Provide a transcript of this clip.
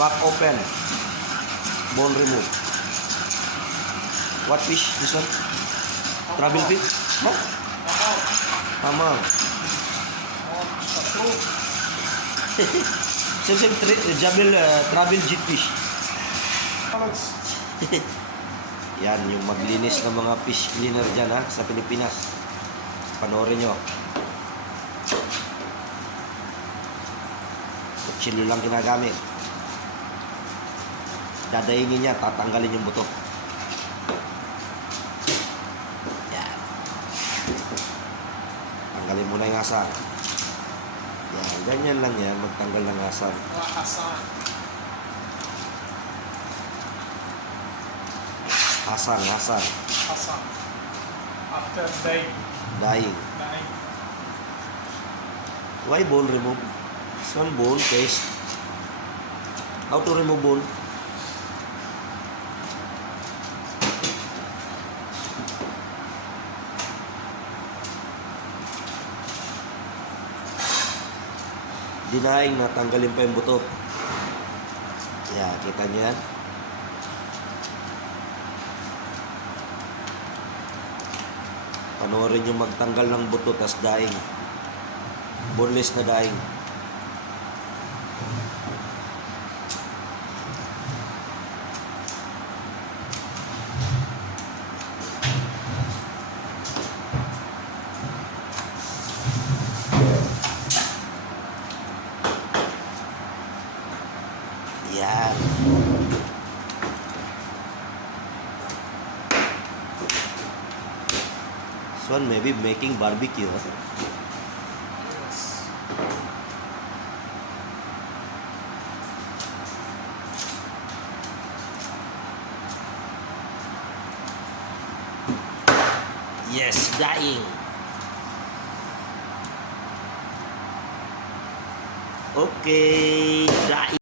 Back open. Bone remove. What fish? This one? Travel fish? Huh? Hamang. Same travel jet fish. Yan, yung maglinis ng mga fish cleaner dyan ha, sa Pilipinas. Panoorin nyo. Kutsilyo lang ginagamit. Dadayingin niya, tatanggalin yung buto. Yan. Tanggalin mo na yung asar. Yan, ganyan lang yan, magtanggal ng asar. Hasang. After dying. Why bone remove? This one bone paste. How to remove bone? Dinaing na tanggalin pa yung buto. Yan, kita niyo yan. Panoorin yung magtanggal ng buto tas daing. Boneless na daing. Yan. This one maybe making barbecue. Yes, dying. Okay, dying.